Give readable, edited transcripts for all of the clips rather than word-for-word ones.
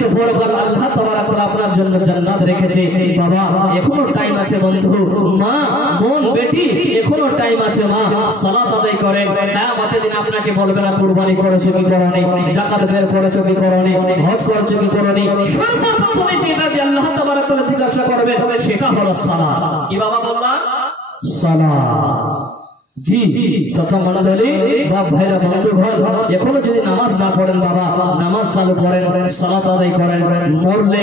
তো পরকাল আল্লাহ তাবারক ওয়া তাআলা আপনার জন্য জান্নাত রেখেছে। বাবা এখনো টাইম আছে বন্ধু, মা বোন বেটি এখনো টাইম আছে, মা সালাত আদায় করেন। কিয়ামতের দিন আপনাকে বলবে না কুরবানি করেছো কি করোনি, যাকাত বের করেছো কি করোনি, হজ করেছো কি করোনি। সর্বপ্রথম প্রথমে যেটা যে আল্লাহ তাবারক ওয়া তাআলা জিজ্ঞাসা করবে সেটা হলো সালাত। কি বাবা বললাম? সালাত। জি সত মন্ডলী, বাপ ভাইরা, বন্ধুগণ, এখনো যদি নামাজ না পড়েন বাবা, নামাজ চালু করেন, সালাত আদায় করেন, মরলে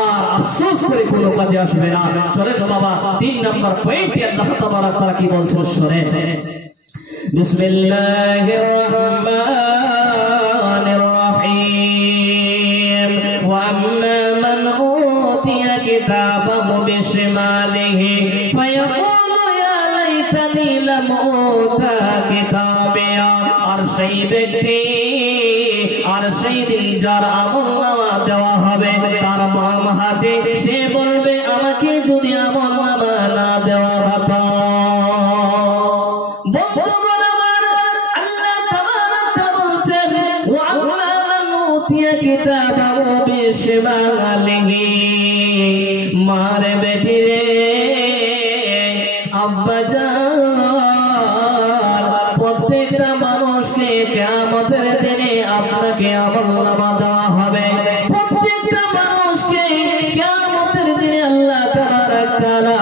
আর আফসোস করে কোনো কাজে আসবে না। চলেন বাবা 3 নম্বর পয়েন্টে আল্লাহ তাবারক ওয়া তাআলা কি বলছেন শুনেন। বিসমিল্লাহির রহমানির রহিম। ওয়া আম্মা মান উতিয়া কিতাবাহু বিশিমালিহি ফায়াকুলু ইয়া লাইতানি লাম উতা কিতাবিয়া। আর সেই ব্যক্তি, আর সেই দিন যার আমলনামা দেওয়া হবে তার বাম হাতে, সে বলবে আমাকে যদি আমলনামা না দেওয়া হতো। বন্ধুগণ আমার, আল্লাহ তাবারক ওয়া তাআলা বলছেন ওয়া আম্মা মান উতিয়া কিতাবাহু বিশিমালিহি। মারে বেটি রে, আব্বা জান, প্রত্যেকটা মানুষকে কিয়ামতের দিনে আপনাকে আমলনামা দেওয়া হবে। প্রত্যেকটা মানুষকে কিয়ামতের দিনে আল্লাহ তাবারক ওয়া তাআলা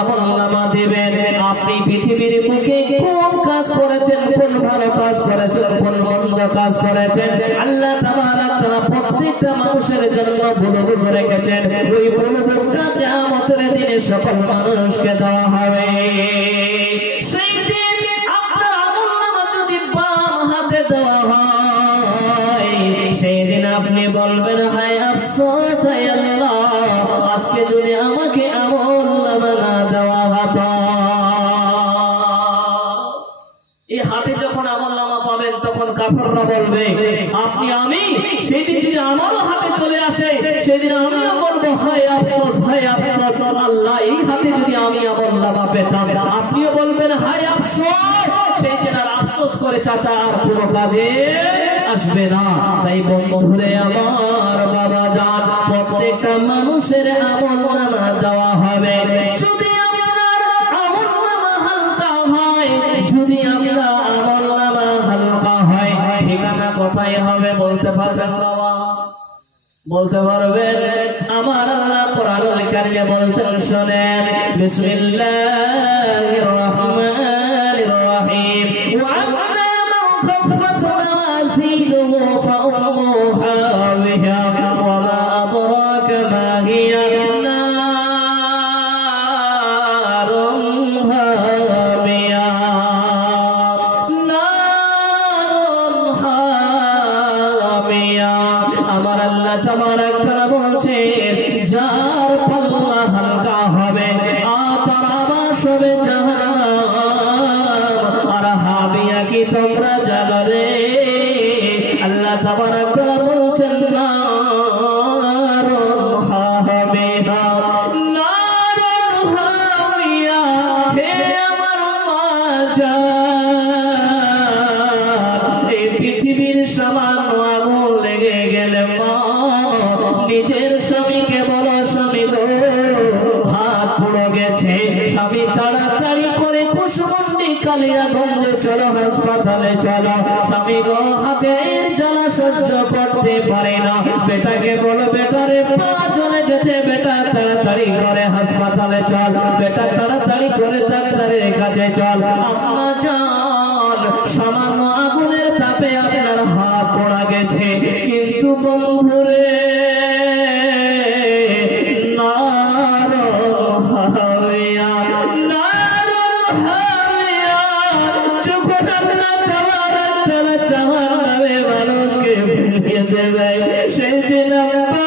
আমলনামা দিবেন। আপনি পৃথিবীর বুকে কোন কাজ করেছেন, কোন ভালো কাজ করেছেন, কোন মন্দ কাজ করেছেন, আল্লাহ তাবারক ওয়া তাআলা প্রত্যেকটা মানুষের জন্য বুলবুল রেখেছেন। ওই বুলবুলটা কিয়ামতের দিনে সকল মানুষকে দেওয়া হবে। সেই দিন আপনার আমলনামা যদি বাম হাতে দেওয়া হয়, সেই দিন আপনি বলবেন হায় আফসোস, হায় আল্লাহ, আজকে যদি আমাকে আমলনামা না দেওয়া হতো। এই হাতে যখন আমলনামা পাবেন তখন কাফেররা বলবে আপনি আমি, সেদিন যদি আমারও হাতে চলে আসে সেদিন আমিও বলবো হায় আফসোস, হায় আফসোস, আল্লাহ এই হাতে যদি আমি আমলনামা পেতাম। আপনিও বলবেন হায় আফসোস, সেই দিন আর আফসোস করে চাচা আর কোনো কাজে আসবে না। তাই বন্ধুরে আমার, বাবা জান, প্রত্যেকটা মানুষের আমলনামা দেওয়া হবে। যদি আপনার আমলনামা হালকা হয়, যদি আপনার আমলনামা হালকা হয়, ঠিকানা কোথায় হবে বলতে পারবেন বাবা? বলতে পারবেন? আমার আল্লাহ কোরআনুল কারীমে বলছেন শুনেন। বিসমিল্লাহির রহমানির রহিম। ওয়া আম্মা মান খাফফাত মাওয়াজিনুহু ফাউম্মুহু হাওিয়া ওয়া মা আদরাকা মা হিয়া নারুন হামিয়া। নারুন হামিয়া। আমার আল্লাহ তাবারক ওয়া তাআলা বলছেন যার পাল্লা হালকা হবে আর তার আবাস হবে জাহান্নাম। আর হামিয়া কি তোমরা জানো রে? আল্লাহ তাবারক ওয়া তাআলা বলছেন নারুন হামিয়া। নারুন হামিয়া। হে আমার মা জান, এই পৃথিবীর সামান্য আগুন লেগে গেলে মা নিজের স্বামীকে বলো স্বামী গো হাত পুড়ে গেছে, স্বামী তাড়াতাড়ি করে কুশমন্ডি কালিয়াগঞ্জে চলো, হাসপাতালে চলো। স্বামী গো হাতের জ্বালা সহ্য করতে পারে না, বেটাকে বলো বেটারে পা জ্বলে গেছে, বেটা তাড়াতাড়ি করে হাসপাতালে চল, বেটা তাড়াতাড়ি করে ডাক্তারের কাছে চল। আম্মা জান, সামান্য আগুনের তাপে আপনার হাত পোড়া গেছে, কিন্তু বন্ধুরে নারুন হামিয়া। নারুন হামিয়া। যখন আল্লাহ তাবারক ওয়া তাআলা জাহান্নামে মানুষকে ফেলে দেবে, সেই দিন আম্মা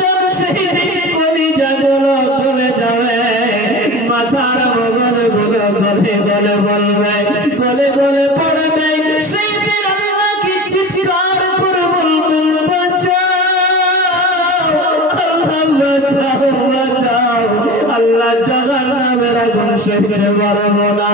জান, সেই দিন কলিজাগুলো গলে যাবে, মাথার বগলগুলো গলে গলে বলবে, গলে গলে পড়বে। সেই দিন আল্লাহকে চিৎকার করে বলবেন বাঁচাও, আল্লাহ বাঁচাও, বাঁচাও। আল্লাহ জাহান্নামের আগুন সইতে পারবো না।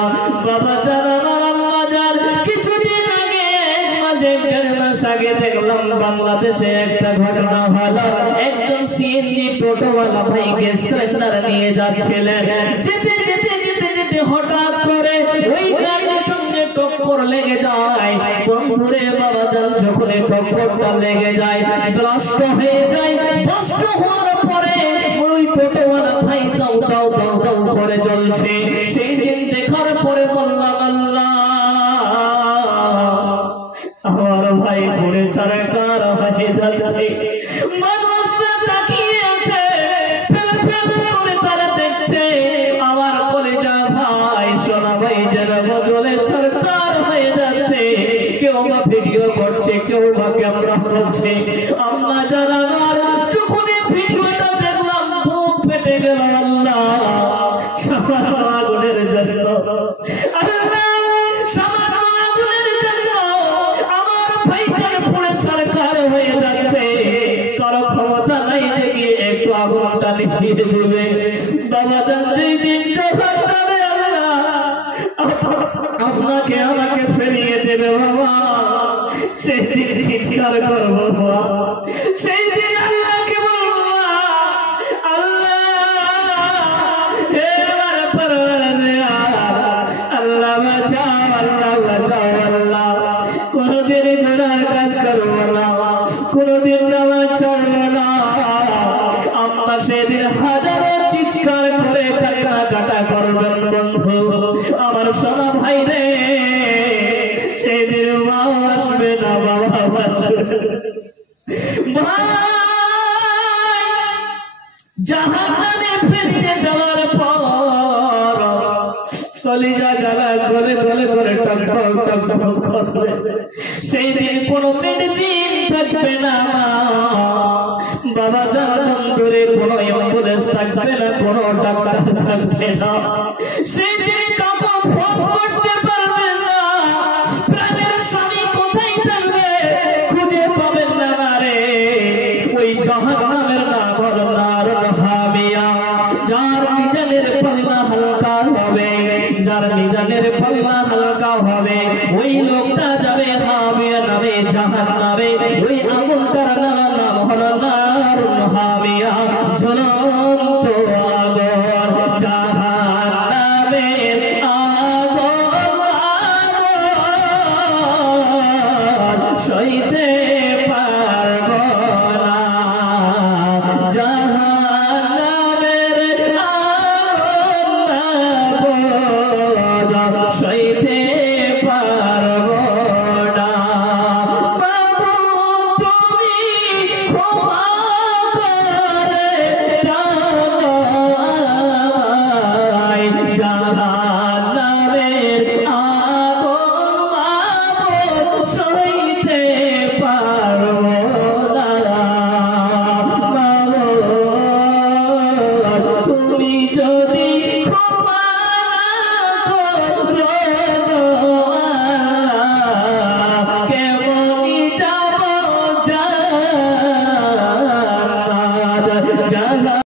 বাবা জান, আমার আম্মা জান কিছুদিন আগে 1 মাস 1.5 মাস মাস আগে দেখলাম বাংলাদেশে একটা ঘটনা হলো, একজন সিএনজি টোটোওয়ালা ভাইকে সিলিন্ডার নিয়ে যাচ্ছিলেন, যেতে যেতে যেতে যেতে হঠাৎ করে ওই গাড়ির সঙ্গে টক্কর লেগে যায়। বন্ধুরে বাবাজান, যখন টক্করটা লেগে যায়, নষ্ট হয়ে যায়। নষ্ট হওয়ার পরে ওই টোটোওয়ালা ভাই দাও দাও দাও দাও করে জ্বলছে। সেই দিন দেখার পরে বললাম, আল্লাহ, আমার ভাই পড়ে ছাড়কার হয়ে যাচ্ছে। মানুষরা তাকিয়ে আছে, ফেল ফেল করে তারা দেখছে আমার কলিজা ভাই, সোনা ভাই যেন জ্বলে ছাড়কার হয়ে যাচ্ছে। কেউ বা ভিডিও করছে, কেউ বা ক্যামেরা করছে। আম্মা যারা আমার যখন ভিডিওটা দেখলাম বুক ফেটে গেল। আল্লাহ, সামান্য আগুনের জন্য, আল্লাহ, সামান্য আগুনের জন্য আমার ভাইজান পুড়ে ছারখার হয়ে যাচ্ছে। কারো ক্ষমতা নাই দেখিয়ে একটু আগুনটা নিভিয়ে দেবে। বাবাজান, যেই দিন যখন যাবে আল্লাহ আপনাকে আমাকে ফেরিয়ে দেবে বাবা, সেই দিন চিৎকার করবো বাবা। সেই দিন আল্লাহকে বলবো, আল্লাহ, হে আমার পরওয়ারদিগার, আল্লাহ বাঁচাও, আল্লাহ বাঁচাও, আল্লাহ কোনদিন গুনাহ কাজ করবো না, কোনদিন নামাজ ছাড়বো না। আম্মা সেদিন হাজারো চিৎকার করে কাটা করবেন। বন্ধু আমার সোনা ভাই রে, সেদিন মা আসবে না, বাবা আসবে ভাই। জাহান্নামে ফেলিয়ে দেওয়ার পর কলিজা জ্বালা গলে গলে করে টক টক টক টক করবে। সেই দিন কোনো মেডিসিন থাকবে না বাবা জান, বন্ধুরে কোনো অ্যাম্বুলেন্স থাকবে না, কোনো ডাক্তার থাকবে না। সেই দিন কাউকে ফোন করতে পারবেন না, প্রাণের স্বামী কোথায় থাকবে খুঁজে পাবেন না রে। ওই জাহান্নামের নাম হলো নারুল হামিয়া। যার মিজানের পাল্লা হালকা হবে, যার মিজানের পাল্লা হালকা হবে, ওই লোকটা যাবে হামিয়া নামে জাহান্নামে। ওই আগুনটার নাম হলো নারুল হামিয়া, জ্বলন্ত